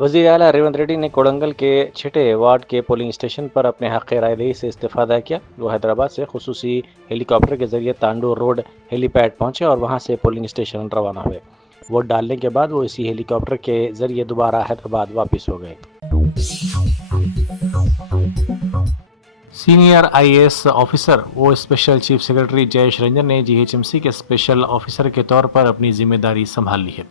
وزیر اعلیٰ ریونت ریڈی نے کوڑنگل کے چھٹے وارڈ کے پولنگ اسٹیشن پر اپنے حق رائے دہی سے استفادہ کیا۔ وہ حیدرآباد سے خصوصی ہیلی کاپٹر کے ذریعے تانڈور روڈ ہیلی پیڈ پہنچے اور وہاں سے پولنگ اسٹیشن روانہ ہوئے۔ ووٹ ڈالنے کے بعد وہ اسی ہیلی کاپٹر کے ذریعے دوبارہ حیدرآباد واپس ہو گئے۔ Senior I A S officer و special chief secretary Jayesh Ranjan نے جی ایچ ایم سی کے اسپیشل آفیسر کے طور پر اپنی ذمہ داری سنبھال لی ہے۔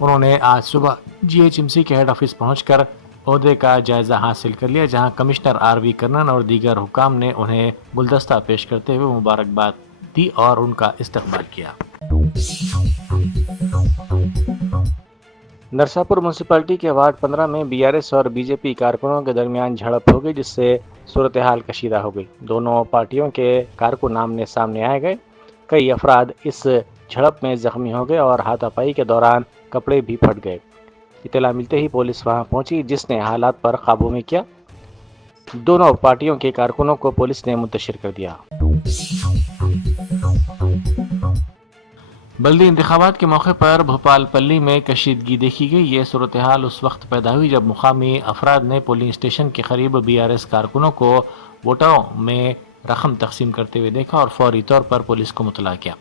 انہوں نے آج صبح جی ایچ ایم سی کے ہیڈ آفس پہنچ کر عہدے کا جائزہ حاصل کر لیا، جہاں کمشنر آر وی کرنن اور دیگر حکام نے انہیں گلدستہ پیش کرتے ہوئے مبارکباد دی اور ان کا استقبال کیا۔ نرساپور میونسپلٹی کے وارڈ 15 میں بی آر ایس اور بی جے پی کارکنوں کے درمیان جھڑپ ہو گئی، جس سے صورتحال کشیدہ ہو گئی۔ دونوں پارٹیوں کے کارکن آمنے سامنے آئے گئے۔ کئی افراد اس جھڑپ میں زخمی ہو گئے اور ہاتھا پائی کے دوران کپڑے بھی پھٹ گئے۔ اطلاع ملتے ہی پولیس وہاں پہنچی، جس نے حالات پر قابو میں کیا۔ دونوں پارٹیوں کے کارکنوں کو پولیس نے منتشر کر دیا۔ بلدی انتخابات کے موقع پر بھوپال پلی میں کشیدگی دیکھی گئی۔ یہ صورتحال اس وقت پیدا ہوئی جب مقامی افراد نے پولنگ اسٹیشن کے قریب بی آر ایس کارکنوں کو ووٹروں میں رقم تقسیم کرتے ہوئے دیکھا اور فوری طور پر پولیس کو مطلع کیا۔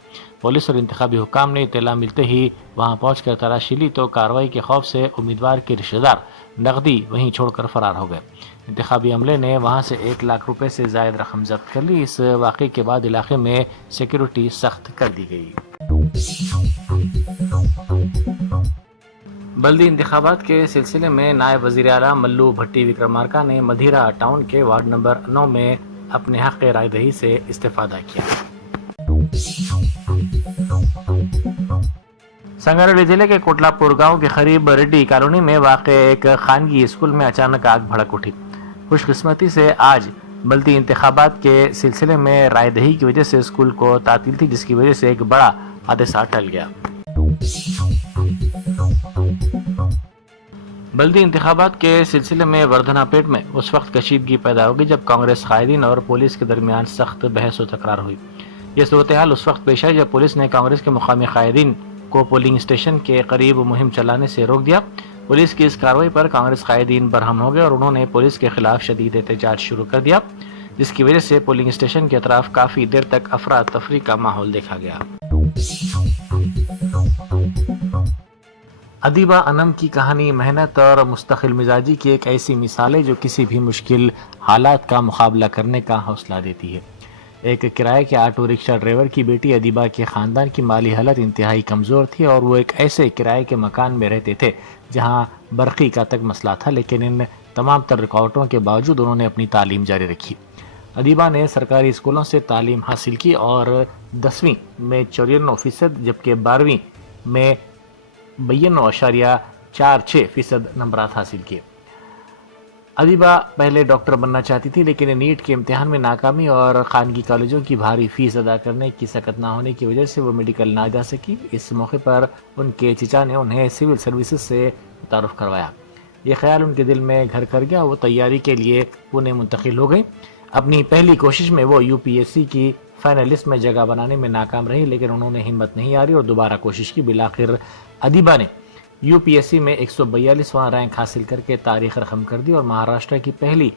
پولیس اور انتخابی حکام نے اطلاع ملتے ہی وہاں پہنچ کر تلاشی لی تو کارروائی کے خوف سے امیدوار کے رشتہ دار نقدی وہیں چھوڑ کر فرار ہو گئے۔ انتخابی عملے نے وہاں سے 1 لاکھ روپے سے زائد رقم ضبط کر لی۔ اس واقعے کے بعد علاقے میں سیکیورٹی سخت کر دی گئی۔ بلدی انتخابات کے سلسلے میں نائب وزیر اعلیٰ ملو بھٹی وکرمارکا نے مدھیرا ٹاؤن کے وارڈ نمبر 9 میں اپنے حق رائے دہی سے استفادہ کیا۔ سنگاریڈی ضلع کے کوٹلا پور گاؤں کے قریب ریڈی کالونی میں واقع ایک خانگی اسکول میں اچانک آگ بھڑک اٹھی۔ خوش قسمتی سے آج بلدی انتخابات کے سلسلے میں رائے دہی کی وجہ سے اسکول کو تعطیل تھی، جس کی وجہ سے ایک بڑا حادثہ ٹل گیا۔ بلدی انتخابات کے سلسلے میں وردھنا پیٹ میں اس وقت کشیدگی پیدا ہوگی جب کانگریس قائدین اور پولیس کے درمیان سخت بحث و تکرار ہوئی۔ یہ صورتحال اس وقت پیش آئی جب پولیس نے کانگریس کے مقامی قائدین کو پولنگ اسٹیشن کے قریب مہم چلانے سے روک دیا۔ پولیس کی اس کارروائی پر کانگریس قائدین برہم ہو گئے اور انہوں نے پولیس کے خلاف شدید احتجاج شروع کر دیا، جس کی وجہ سے پولنگ اسٹیشن کے اطراف کافی دیر تک افراتفری کا ماحول دیکھا گیا۔ ادیبہ انم کی کہانی محنت اور مستقل مزاجی کی ایک ایسی مثال ہے جو کسی بھی مشکل حالات کا مقابلہ کرنے کا حوصلہ دیتی ہے۔ ایک کرائے کے آٹو رکشہ ڈرائیور کی بیٹی ادیبہ کے خاندان کی مالی حالت انتہائی کمزور تھی اور وہ ایک ایسے کرائے کے مکان میں رہتے تھے جہاں برقی کا تک مسئلہ تھا، لیکن ان تمام تر رکاوٹوں کے باوجود انہوں نے اپنی تعلیم جاری رکھی۔ ادیبہ نے سرکاری اسکولوں سے تعلیم حاصل کی اور 10ویں میں 94% جبکہ 12ویں میں 92.46% نمبرات حاصل کیے۔ ادیبہ پہلے ڈاکٹر بننا چاہتی تھی، لیکن نیٹ کے امتحان میں ناکامی اور خانگی کالجوں کی بھاری فیس ادا کرنے کی سکت نہ ہونے کی وجہ سے وہ میڈیکل نہ جا سکی۔ اس موقع پر ان کے چچا نے انہیں سول سروسز سے متعارف کروایا۔ یہ خیال ان کے دل میں گھر کر گیا، وہ تیاری کے لیے پونے منتقل ہو گئی۔ اپنی پہلی کوشش میں وہ یو پی ایس سی کی فائنلسٹ میں جگہ بنانے میں ناکام رہی، لیکن انہوں نے ہمت نہیں ہاری اور دوبارہ کوشش کی۔ بالآخر ادیبہ نے یو پی ایس سی میں 142واں رینک حاصل کر کے تاریخ رقم کر دی اور مہاراشٹر کی پہلی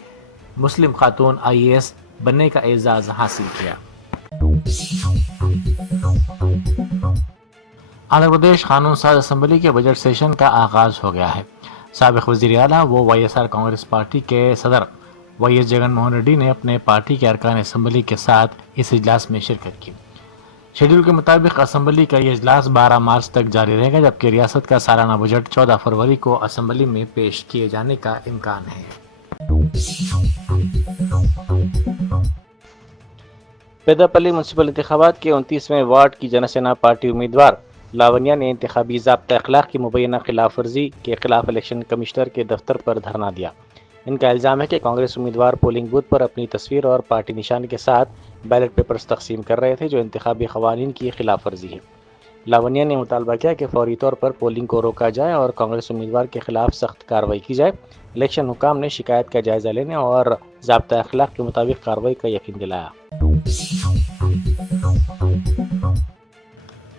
مسلم خاتون آئی اے ایس بننے کا اعزاز حاصل کیا۔ آندھرا پردیش قانون ساز اسمبلی کے بجٹ سیشن کا آغاز ہو گیا ہے۔ سابق وزیر اعلیٰ و Y S R Congress party کے صدر وائی ایس جگن موہن ریڈی نے اپنے پارٹی کے ارکان اسمبلی کے ساتھ اس اجلاس میں شرکت کی۔ شیڈول کے مطابق اسمبلی کا یہ اجلاس 12 مارچ تک جاری رہے گا، جبکہ ریاست کا سالانہ بجٹ 14 فروری کو اسمبلی میں پیش کیے جانے کا امکان ہے۔ پیداپلی میونسپل انتخابات کے 29ویں وارڈ کی جنسینا پارٹی امیدوار لاونیا نے انتخابی ضابطہ اخلاق کی مبینہ خلاف ورزی کے خلاف الیکشن کمشنر کے دفتر پر دھرنا دیا۔ ان کا الزام ہے کہ کانگریس امیدوار پولنگ بوتھ پر اپنی تصویر اور پارٹی نشان کے ساتھ بیلٹ پیپرز تقسیم کر رہے تھے، جو انتخابی قوانین کی خلاف ورزی ہے۔ لاونیا نے مطالبہ کیا کہ فوری طور پر پولنگ کو روکا جائے اور کانگریس امیدوار کے خلاف سخت کارروائی کی جائے۔ الیکشن حکام نے شکایت کا جائزہ لینے اور ضابطہ اخلاق کے مطابق کارروائی کا یقین دلایا۔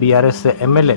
BRS MLA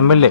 MLA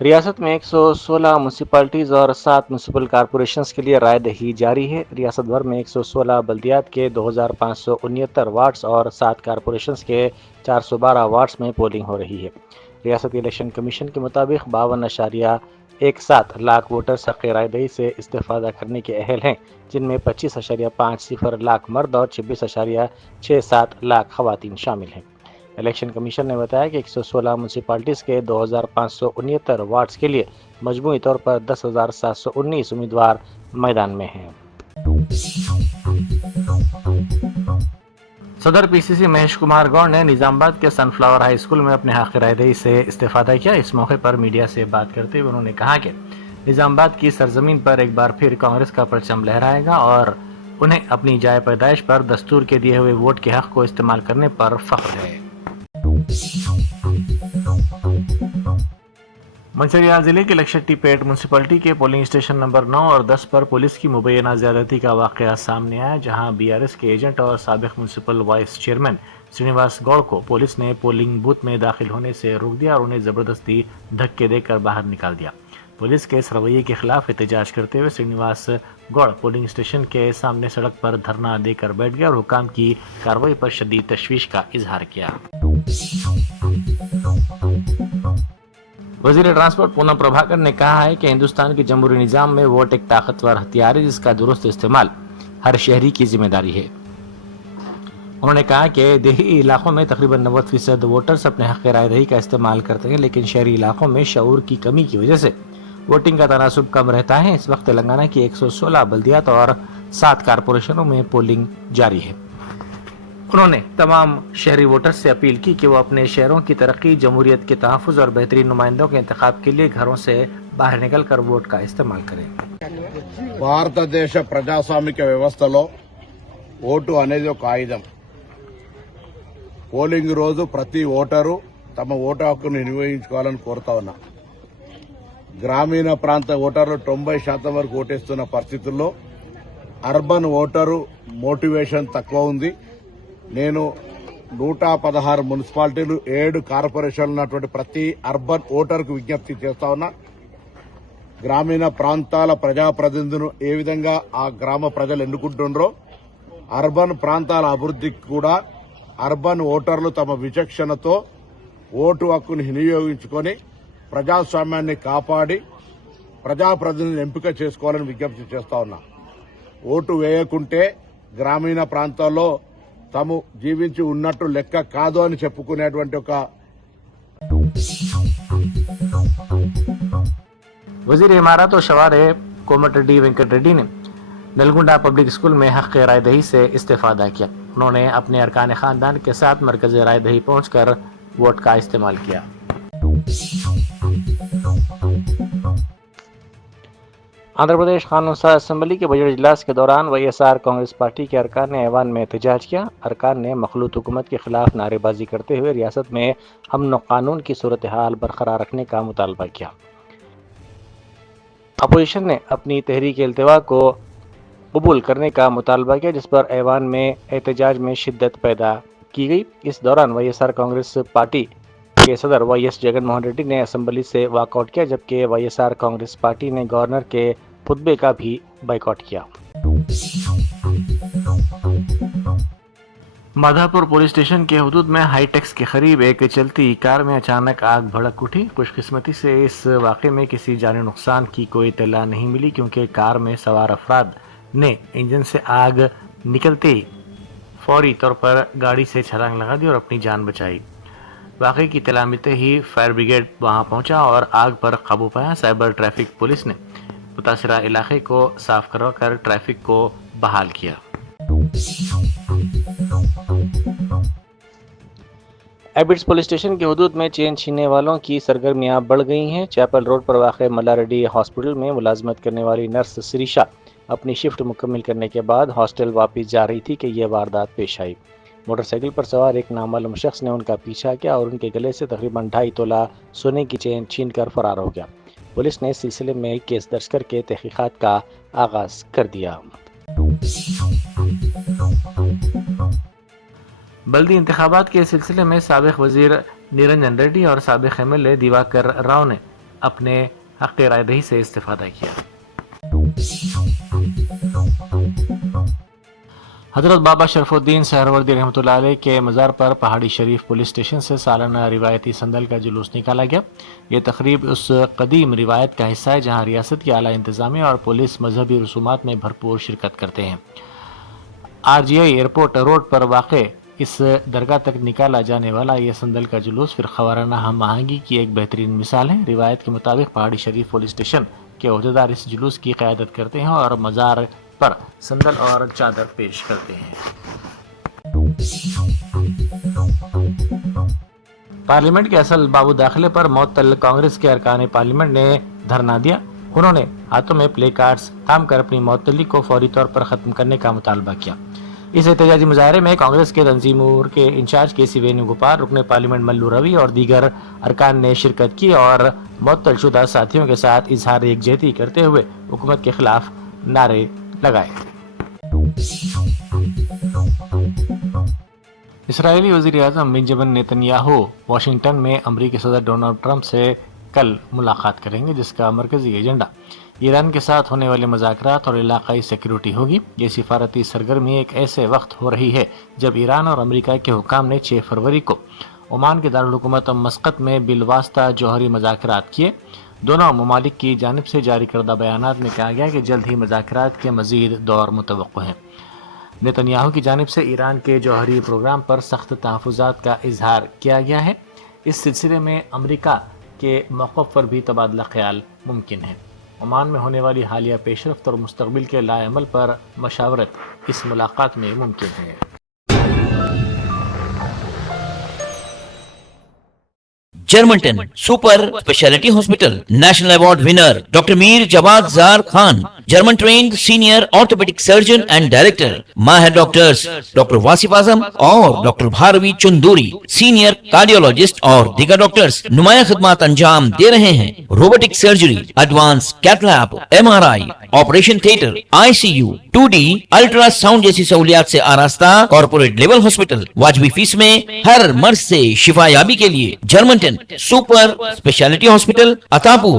ریاست میں 116 میونسپلٹیز اور 7 میونسپل کارپوریشنز کے لیے رائے دہی جاری ہے۔ ریاست بھر میں 116 بلدیات کے 2569 وارڈز اور 7 کارپوریشنز کے 412 وارڈز میں پولنگ ہو رہی ہے۔ ریاستی الیکشن کمیشن کے مطابق 52.17 لاکھ ووٹرز حق رائے دہی سے استفادہ کرنے کے اہل ہیں، جن میں 25.50 لاکھ مرد اور 26.67 لاکھ خواتین شامل ہیں۔ الیکشن کمیشن نے بتایا کہ 116 میونسپلٹیز کے 2569 وارڈز کے لیے مجموعی طور پر 10,719 امیدوار میدان میں ہیں۔ صدر پی سی سی مہیش کمار گوڑ نے نظام آباد کے سن فلاور ہائی اسکول میں اپنے حق رائے دہی سے استفادہ کیا۔ اس موقع پر میڈیا سے بات کرتے ہوئے انہوں نے کہا کہ نظام آباد کی سرزمین پر ایک بار پھر کانگریس کا پرچم لہرائے گا اور انہیں اپنی جائے پیدائش پر دستور کے دیے ہوئے ووٹ کے حق کو استعمال کرنے پر فخر ہے۔ منشیات ضلع کے لکشٹی پیٹ میونسپلٹی کے پولنگ اسٹیشن نمبر 9 اور 10 پر پولیس کی مبینہ زیادتی کا واقعہ سامنے آیا، جہاں بی آر ایس کے ایجنٹ اور سابق میونسپل وائس چیئرمین سرینواس گوڑ کو پولیس نے پولنگ بوتھ میں داخل ہونے سے روک دیا اور انہیں زبردستی دھکے دے کر باہر نکال دیا۔ پولیس کے اس رویے کے خلاف احتجاج کرتے ہوئے سرینواس گوڑ پولنگ اسٹیشن کے سامنے سڑک پر دھرنا دے کر بیٹھ گیا اور حکام کی کارروائی پر شدید تشویش کا اظہار کیا۔ وزیر ٹرانسپورٹ پونم پربھاکر نے کہا ہے کہ ہندوستان کے جمہوری نظام میں ووٹ ایک طاقتور ہتھیار ہے، جس کا درست استعمال ہر شہری کی ذمہ داری ہے۔ انہوں نے کہا کہ دیہی علاقوں میں تقریباً 90% ووٹرز اپنے حق رائے دہی کا استعمال کرتے ہیں، لیکن شہری علاقوں میں شعور کی کمی کی وجہ سے ووٹنگ کا تناسب کم رہتا ہے۔ اس وقت تلنگانہ کی 116 بلدیات اور 7 کارپوریشنوں میں پولنگ جاری ہے۔ انہوں نے تمام شہری ووٹرز سے اپیل کی کہ وہ اپنے شہروں کی ترقی، جمہوریت کے تحفظ اور بہترین نمائندوں کے انتخاب کے لیے گھروں سے باہر نکل کر ووٹ کا استعمال کریں۔ భారతదేశ ప్రజాస్వామిక వ్యవస్థలో ఓటు అనేది ఒక ఆయుధం. పోలింగ్ రోజు ప్రతి ఓటరు తమ ఓటు హక్కును వినియోగించుకోవాలని కోరుతా ఉన్నా. గ్రామీణ ప్రాంత ఓటర్లు 90% వరకు ఓటేస్తున్న పరిస్థితుల్లో అర్బన్ ఓటరు మోటివేషన్ తక్కువ ఉంది. నేను 116 మున్సిపాలిటీలు 7 కార్పొరేషన్లు ఉన్నటువంటి ప్రతి అర్బన్ ఓటర్కు విజ్ఞప్తి చేస్తా ఉన్నా. గ్రామీణ ప్రాంతాల ప్రజాప్రతినిధులను ఏ విధంగా ఆ గ్రామ ప్రజలు ఎన్నుకుంటుండ్రో అర్బన్ ప్రాంతాల అభివృద్ధికి కూడా అర్బన్ ఓటర్లు తమ విచక్షణతో ఓటు హక్కును వినియోగించుకొని ప్రజాస్వామ్యాన్ని కాపాడి ప్రజాప్రతినిధులను ఎంపిక చేసుకోవాలని విజ్ఞప్తి చేస్తా ఉన్నా. ఓటు వేయకుంటే గ్రామీణ ప్రాంతాల్లో తాము జీవించి ఉన్నట్టు లెక్క కాదు అని చెప్పుకునేటువంటి ఒక وزیر امارات و شوارے کومٹ ریڈی وینکٹ ریڈی نے نلگنڈا پبلک اسکول میں حق رائے دہی سے استفادہ کیا۔ انہوں نے اپنے ارکان خاندان کے ساتھ مرکز رائے دہی پہنچ کر ووٹ کا استعمال کیا۔ آندھرا پردیش قانون ساز اسمبلی کے بجٹ اجلاس کے دوران Y S R Congress party کے ارکان نے ایوان میں احتجاج کیا۔ ارکان نے مخلوط حکومت کے خلاف نعرے بازی کرتے ہوئے ریاست میں امن و قانون کی صورتحال برقرار رکھنے کا مطالبہ کیا۔ اپوزیشن نے اپنی تحریک التوا کو قبول کرنے کا مطالبہ کیا، جس پر ایوان میں احتجاج میں شدت پیدا کی گئی۔ اس دوران Y S R Congress party کے صدر وائی ایس جگن موہن ریڈی نے اسمبلی سے واک آؤٹ کیا، جبکہ Y S R Congress party نے گورنر کے خطبے کا بھی بائیکاٹ کیا۔ مادھاپور پولیس اسٹیشن کے حدود میں ہائی ٹیکس کے قریب ایک چلتی کار میں اچانک آگ بھڑک اٹھی۔ خوش قسمتی سے اس واقعے میں کسی جانی نقصان کی کوئی اطلاع نہیں ملی، کیونکہ کار میں سوار افراد نے انجن سے آگ نکلتے ہی فوری طور پر گاڑی سے چھلانگ لگا دی اور اپنی جان بچائی۔ واقعے کی اطلاع ملتے ہی فائر بریگیڈ وہاں پہنچا اور آگ پر قابو پایا۔ سائبر ٹریفک پولیس نے متاثرہ علاقے کو صاف کروا کر ٹریفک کو بحال کیا۔ ایبٹس پولیس اسٹیشن کے حدود میں چین چھیننے والوں کی سرگرمیاں بڑھ گئی ہیں۔ چیپل روڈ پر واقع ملا ریڈی ہاسپٹل میں ملازمت کرنے والی نرس سریشا اپنی شفٹ مکمل کرنے کے بعد ہاسٹل واپس جا رہی تھی کہ یہ واردات پیش آئی۔ موٹر سائیکل پر سوار ایک نامعلوم شخص نے ان کا پیچھا کیا اور ان کے گلے سے تقریباً 2.5 تولہ سونے کی چین چھین کر فرار ہو گیا۔ پولیس نے اس سلسلے میں کیس درج کر کے تحقیقات کا آغاز کر دیا۔ بلدی انتخابات کے سلسلے میں سابق وزیر نرنجن ریڈی اور سابق M L A Diwakar Rao نے اپنے حق رائے دہی سے استفادہ کیا۔ حضرت بابا شرف الدین سہروردی رحمۃ اللہ علیہ کے مزار پر پہاڑی شریف پولیس اسٹیشن سے سالانہ روایتی سندل کا جلوس نکالا گیا۔ یہ تقریب اس قدیم روایت کا حصہ ہے جہاں ریاست کی اعلیٰ انتظامیہ اور پولیس مذہبی رسومات میں بھرپور شرکت کرتے ہیں۔ RGI ایئرپورٹ روڈ پر واقع اس درگاہ تک نکالا جانے والا یہ سندل کا جلوس پھر خوارانہ ہم آہنگی کی ایک بہترین مثال ہے۔ روایت کے مطابق پہاڑی شریف پولیس اسٹیشن کے عہدیدار اس جلوس کی قیادت کرتے ہیں اور مزار پر سندل اور چادر پیش کرتے ہیں۔ پارلیمنٹ کے اصل باب داخلے پر معطل کانگریس کے ارکان پارلیمنٹ نے دھرنا دیا۔ انہوں نے ہاتھوں میں پلے کارڈز تھام کر اپنی معطلی کو فوری طور پر ختم کرنے کا مطالبہ کیا۔ اس احتجاجی مظاہرے میں کانگریس کے تنظیم امور کے انچارج KC وینوگوپال، رکن پارلیمنٹ ملو روی اور دیگر ارکان نے شرکت کی اور معطل شدہ ساتھیوں کے ساتھ اظہار یکجہتی کرتے ہوئے حکومت کے خلاف نعرے لگائے۔ اسرائیلی وزیر اعظم بنجمن نیتنیاہو واشنگٹن میں امریکی صدر ڈونلڈ ٹرمپ سے کل ملاقات کریں گے، جس کا مرکزی ایجنڈا ایران کے ساتھ ہونے والے مذاکرات اور علاقائی سیکیورٹی ہوگی۔ یہ سفارتی سرگرمی ایک ایسے وقت ہو رہی ہے جب ایران اور امریکہ کے حکام نے 6 فروری کو عمان کے دارالحکومت مسقط میں بالواسطہ جوہری مذاکرات کیے۔ دونوں ممالک کی جانب سے جاری کردہ بیانات میں کہا گیا کہ جلد ہی مذاکرات کے مزید دور متوقع ہیں۔ نیتنیاہو کی جانب سے ایران کے جوہری پروگرام پر سخت تحفظات کا اظہار کیا گیا ہے۔ اس سلسلے میں امریکہ کے موقف پر بھی تبادلہ خیال ممکن ہے۔ عمان میں ہونے والی حالیہ پیش رفت اور مستقبل کے لائحہ عمل پر مشاورت اس ملاقات میں ممکن ہے۔ جرمنٹن super specialty hospital national award winner doctor Mir Jawad Zar Khan, German trained senior orthopaedic surgeon and director, ماہر ڈاکٹرز ڈاکٹر واصف اعظم اور doctor Bharavi Chanduri, senior cardiologist اور دیگر ڈاکٹرز نمایاں خدمات انجام دے رہے ہیں۔ Robotic surgery, advance cath lab, MRI، operation theatre, ICU، 2D ultrasound جیسی سہولیات سے آراستہ کارپوریٹ لیول ہاسپٹل، واجبی فیس میں ہر مرض سے شفا یابی کے لیے جرمنٹن سپر اسپیشلٹی ہاسپٹل، عطاپور۔